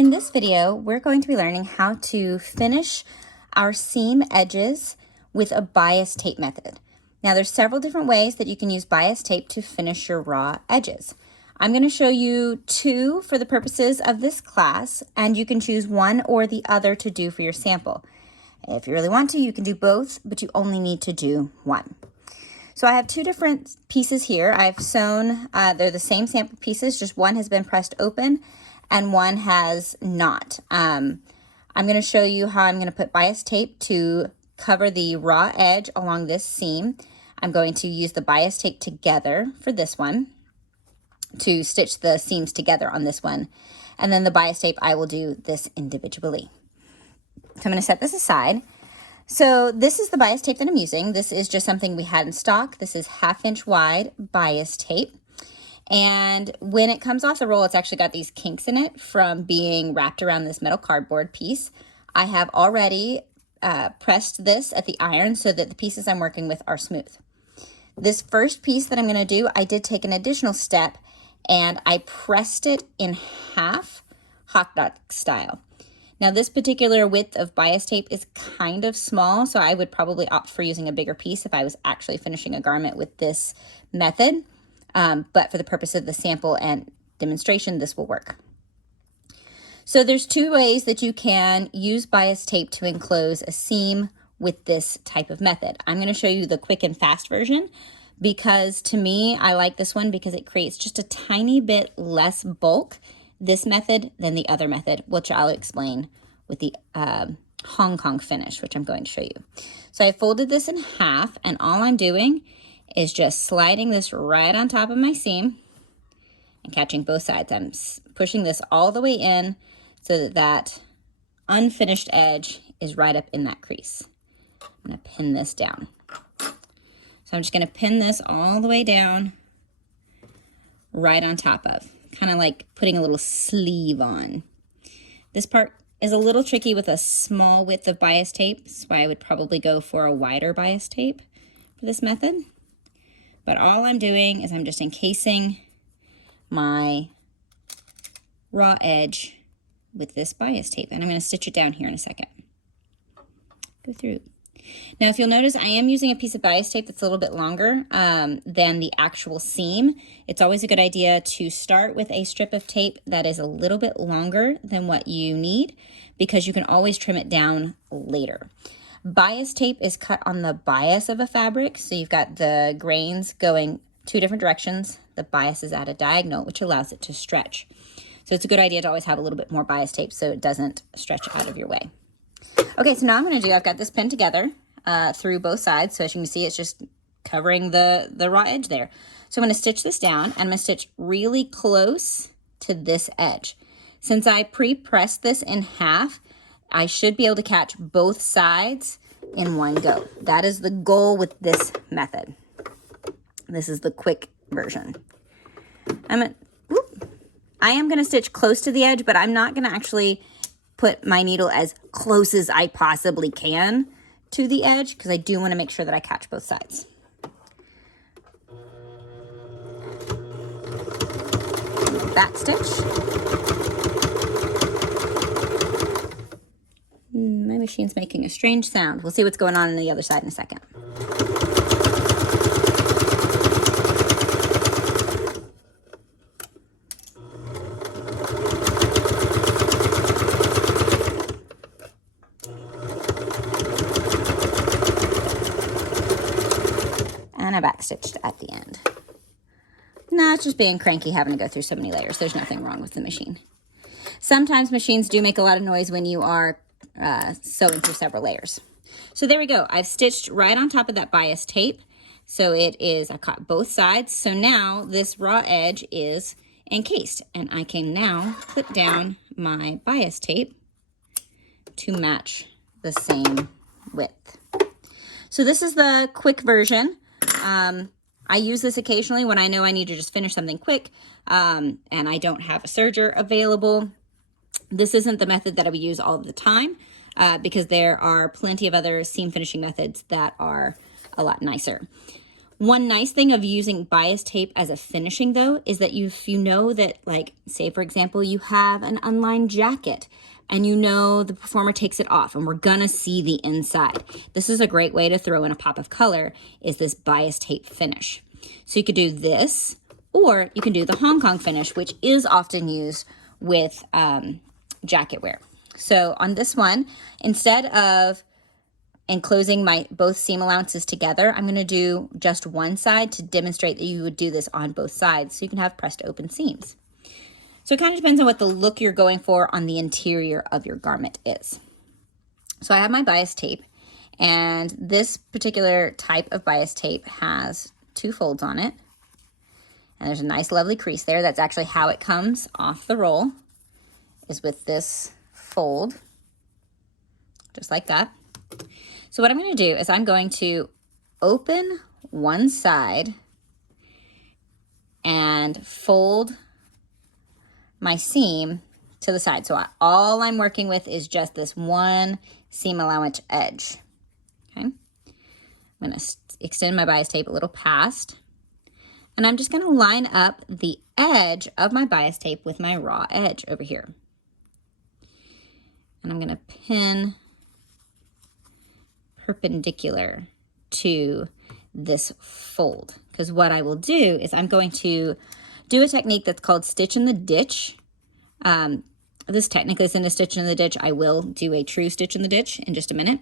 In this video, we're going to be learning how to finish our seam edges with a bias tape method. Now, there's several different ways that you can use bias tape to finish your raw edges. I'm going to show you two for the purposes of this class, and you can choose one or the other to do for your sample. If you really want to, you can do both, but you only need to do one. So I have two different pieces here. I've sewn, they're the same sample pieces, just one has been pressed open and one has not. I'm going to show you how I'm going to put bias tape to cover the raw edge along this seam. I'm going to use the bias tape together for this one to stitch the seams together on this one. And then the bias tape, I will do this individually. So I'm going to set this aside. So this is the bias tape that I'm using. This is just something we had in stock. This is 1/2 inch wide bias tape. And when it comes off the roll, it's actually got these kinks in it from being wrapped around this metal cardboard piece. I have already pressed this at the iron so that the pieces I'm working with are smooth. This first piece that I'm going to do, I did take an additional step and I pressed it in half, hot dog style. Now this particular width of bias tape is kind of small, so I would probably opt for using a bigger piece if I was actually finishing a garment with this method. But for the purpose of the sample and demonstration, this will work. So there's two ways that you can use bias tape to enclose a seam with this type of method. I'm going to show you the quick and fast version because to me, I like this one because it creates just a tiny bit less bulk, this method, than the other method, which I'll explain with the Hong Kong finish, which I'm going to show you. So I folded this in half and all I'm doing is just sliding this right on top of my seam and catching both sides. I'm pushing this all the way in so that that unfinished edge is right up in that crease. I'm going to pin this down. So I'm just going to pin this all the way down right on top of, kind of like putting a little sleeve on. This part is a little tricky with a small width of bias tape, so I would probably go for a wider bias tape for this method. But all I'm doing is I'm just encasing my raw edge with this bias tape. And I'm going to stitch it down here in a second. Go through. Now, if you'll notice, I am using a piece of bias tape that's a little bit longer than the actual seam. It's always a good idea to start with a strip of tape that is a little bit longer than what you need because you can always trim it down later. Bias tape is cut on the bias of a fabric, so you've got the grains going two different directions. The bias is at a diagonal, which allows it to stretch. So it's a good idea to always have a little bit more bias tape so it doesn't stretch out of your way. Okay, so now I'm going to do, I've got this pinned together through both sides, so as you can see, it's just covering the raw edge there. So I'm going to stitch this down, and I'm going to stitch really close to this edge. Since I pre-pressed this in half, I should be able to catch both sides in one go. That is the goal with this method. This is the quick version. I am going to stitch close to the edge, but I'm not going to actually put my needle as close as I possibly can to the edge because I do want to make sure that I catch both sides. Back stitch. My machine's making a strange sound. We'll see what's going on the other side in a second. And I backstitched at the end. No, it's just being cranky having to go through so many layers. There's nothing wrong with the machine. Sometimes machines do make a lot of noise when you are sewing through several layers. So there we go. I've stitched right on top of that bias tape. So it is, I caught both sides. So now this raw edge is encased and I can now put down my bias tape to match the same width. So this is the quick version. I use this occasionally when I know I need to just finish something quick and I don't have a serger available. This isn't the method that I would use all the time because there are plenty of other seam finishing methods that are a lot nicer. One nice thing of using bias tape as a finishing though is that if you know that, like, say for example, you have an unlined jacket and you know the performer takes it off and we're gonna see the inside. This is a great way to throw in a pop of color, is this bias tape finish. So you could do this, or you can do the Hong Kong finish, which is often used with jacket wear. So on this one, instead of enclosing my both seam allowances together, I'm going to do just one side to demonstrate that you would do this on both sides so you can have pressed open seams. So it kind of depends on what the look you're going for on the interior of your garment is. So I have my bias tape, and this particular type of bias tape has 2 folds on it. And there's a nice lovely crease there. That's actually how it comes off the roll, is with this fold, just like that. So what I'm going to do is I'm going to open one side and fold my seam to the side. So all I'm working with is just this one seam allowance edge. Okay. I'm going to extend my bias tape a little past, and I'm just going to line up the edge of my bias tape with my raw edge over here. And I'm going to pin perpendicular to this fold, because what I will do is I'm going to do a technique that's called stitch in the ditch. This technically isn't a stitch in the ditch. I will do a true stitch in the ditch in just a minute,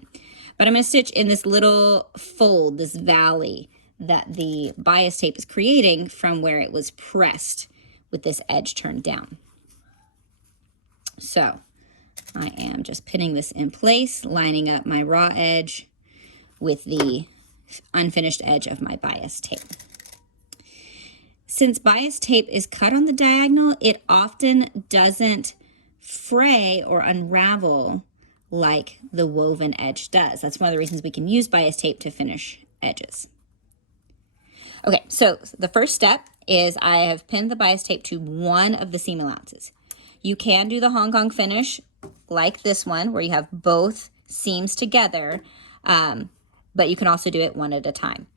but I'm going to stitch in this little fold, this valley that the bias tape is creating from where it was pressed with this edge turned down. So I am just pinning this in place, lining up my raw edge with the unfinished edge of my bias tape. Since bias tape is cut on the diagonal, it often doesn't fray or unravel like the woven edge does. That's one of the reasons we can use bias tape to finish edges. Okay, so the first step is I have pinned the bias tape to one of the seam allowances. You can do the Hong Kong finish like this one, where you have both seams together, but you can also do it one at a time.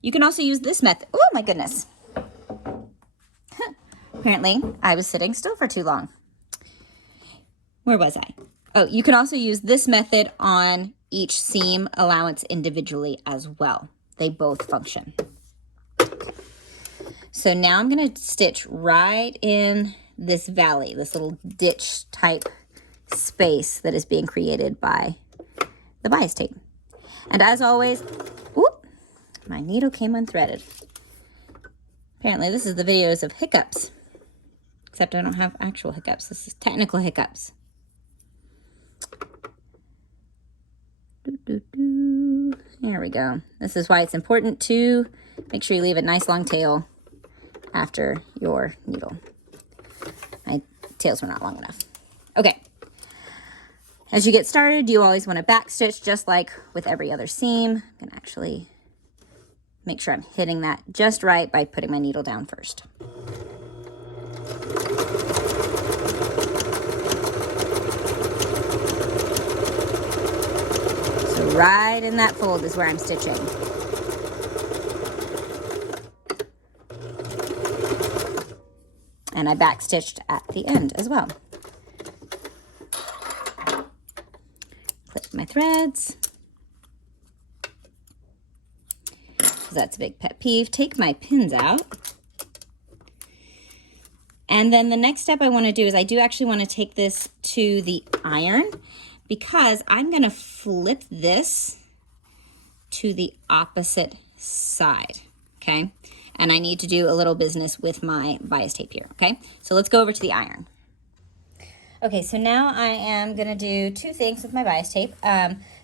You can also use this method. Oh my goodness. Apparently, I was sitting still for too long. Where was I? Oh, you can also use this method on each seam allowance individually as well. They both function. So now I'm going to stitch right in this valley, this little ditch type space that is being created by the bias tape. And as always, whoop, my needle came unthreaded. Apparently this is the videos of hiccups, except I don't have actual hiccups. This is technical hiccups. There we go. This is why it's important to make sure you leave a nice long tail after your needle. My tails were not long enough. Okay. As you get started, you always want to back stitch just like with every other seam. I'm going to actually make sure I'm hitting that just right by putting my needle down first. So right in that fold is where I'm stitching. And I back stitched at the end as well. Clip my threads. That's a big pet peeve. Take my pins out. And then the next step I want to do is I do actually want to take this to the iron, because I'm going to flip this to the opposite side, okay? And I need to do a little business with my bias tape here, okay? So let's go over to the iron. Okay, so now I am going to do 2 things with my bias tape.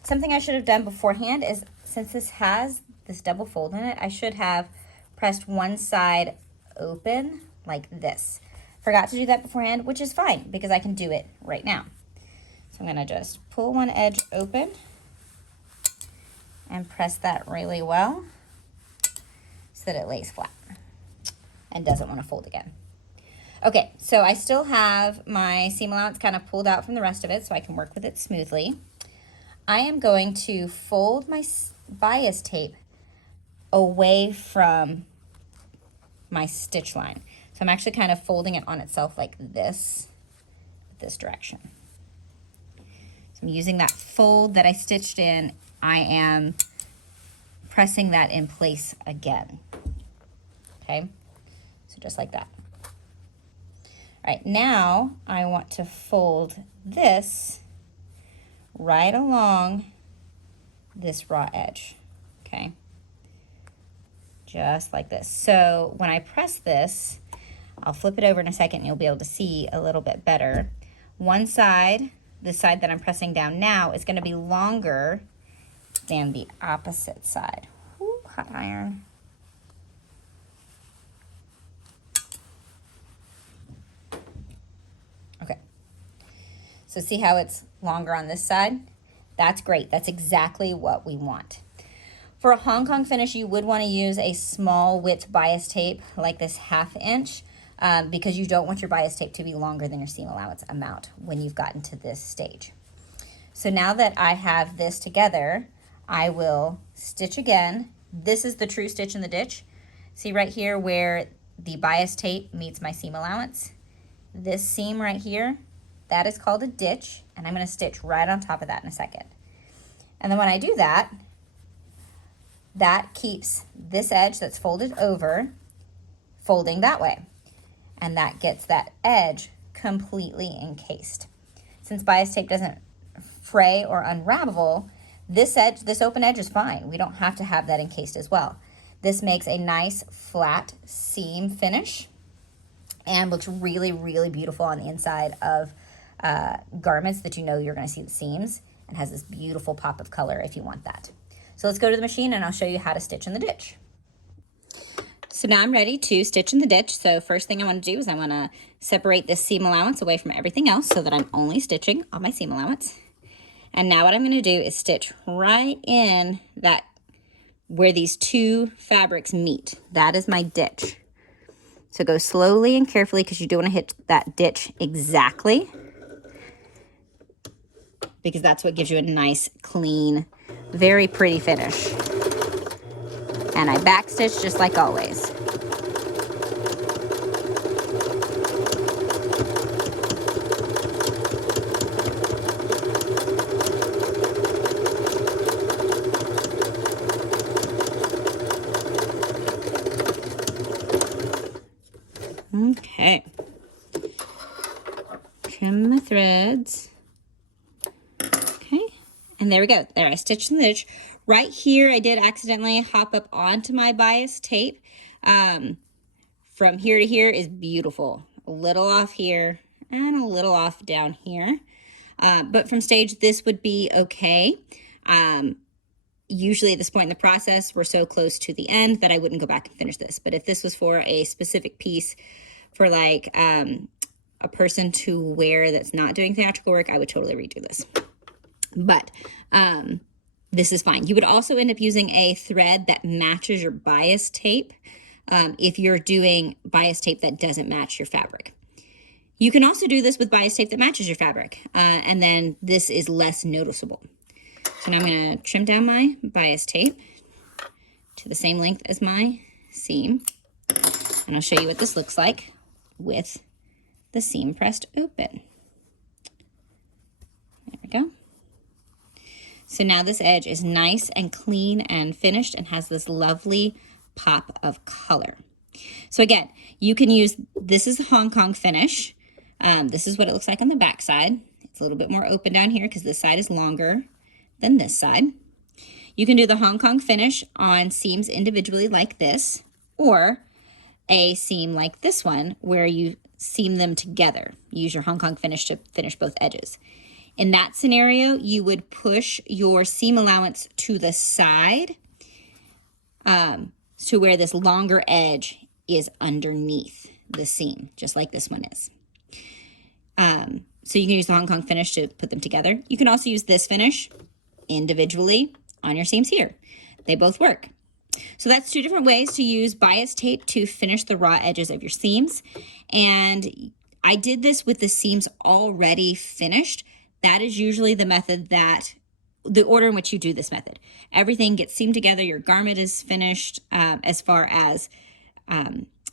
Something I should have done beforehand is, since this has this double fold in it, I should have pressed one side open like this. Forgot to do that beforehand, which is fine because I can do it right now. So I'm going to just pull one edge open and press that really well so that it lays flat and doesn't want to fold again. Okay, so I still have my seam allowance kind of pulled out from the rest of it so I can work with it smoothly. I am going to fold my bias tape away from my stitch line. So I'm actually kind of folding it on itself like this direction. So I'm using that fold that I stitched in. I am pressing that in place again. Okay, so just like that. All right, now I want to fold this right along this raw edge, okay? Just like this. So when I press this, I'll flip it over in a second and you'll be able to see a little bit better. One side, the side that I'm pressing down now, is gonna be longer than the opposite side. Ooh, hot iron. Okay. So see how it's longer on this side? That's great. That's exactly what we want. For a Hong Kong finish, you would want to use a small width bias tape like this 1/2 inch because you don't want your bias tape to be longer than your seam allowance amount when you've gotten to this stage. So now that I have this together, I will stitch again. This is the true stitch in the ditch. See right here where the bias tape meets my seam allowance? This seam right here, that is called a ditch, and I'm going to stitch right on top of that in a second. And then when I do that, that keeps this edge that's folded over folding that way. And that gets that edge completely encased. Since bias tape doesn't fray or unravel, this edge, this open edge is fine. We don't have to have that encased as well. This makes a nice flat seam finish and looks really, really beautiful on the inside of garments that you know you're going to see the seams, and has this beautiful pop of color if you want that. So let's go to the machine and I'll show you how to stitch in the ditch. So now I'm ready to stitch in the ditch. So first thing I want to do is I want to separate this seam allowance away from everything else so that I'm only stitching on my seam allowance. And now what I'm going to do is stitch right in that where these two fabrics meet. That is my ditch. So go slowly and carefully because you don't want to hit that ditch exactly, because that's what gives you a nice, clean, very pretty finish. And I backstitch just like always. Okay. Trim the threads. Okay, and there we go. There, I stitched in the ditch. Right here, I did accidentally hop up onto my bias tape. From here to here is beautiful. A little off here and a little off down here. But from stage, this would be okay. Usually at this point in the process, we're so close to the end that I wouldn't go back and finish this. But if this was for a specific piece, for like a person to wear that's not doing theatrical work, I would totally redo this. But this is fine. You would also end up using a thread that matches your bias tape if you're doing bias tape that doesn't match your fabric. You can also do this with bias tape that matches your fabric, and then this is less noticeable. So now I'm going to trim down my bias tape to the same length as my seam, and I'll show you what this looks like with the seam pressed open. There we go. So now this edge is nice and clean and finished and has this lovely pop of color. So again, you can use, this is the Hong Kong finish. This is what it looks like on the back side. It's a little bit more open down here because this side is longer than this side. You can do the Hong Kong finish on seams individually like this, or a seam like this one where you seam them together. Use your Hong Kong finish to finish both edges. In that scenario, you would push your seam allowance to the side to where this longer edge is underneath the seam, just like this one is. So you can use the Hong Kong finish to put them together. You can also use this finish individually on your seams here. They both work. So that's two different ways to use bias tape to finish the raw edges of your seams. And I did this with the seams already finished. That is usually the method that the order in which you do this method. Everything gets seamed together. Your garment is finished as far as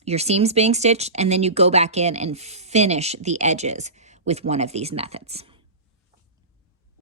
your seams being stitched, and then you go back in and finish the edges with one of these methods.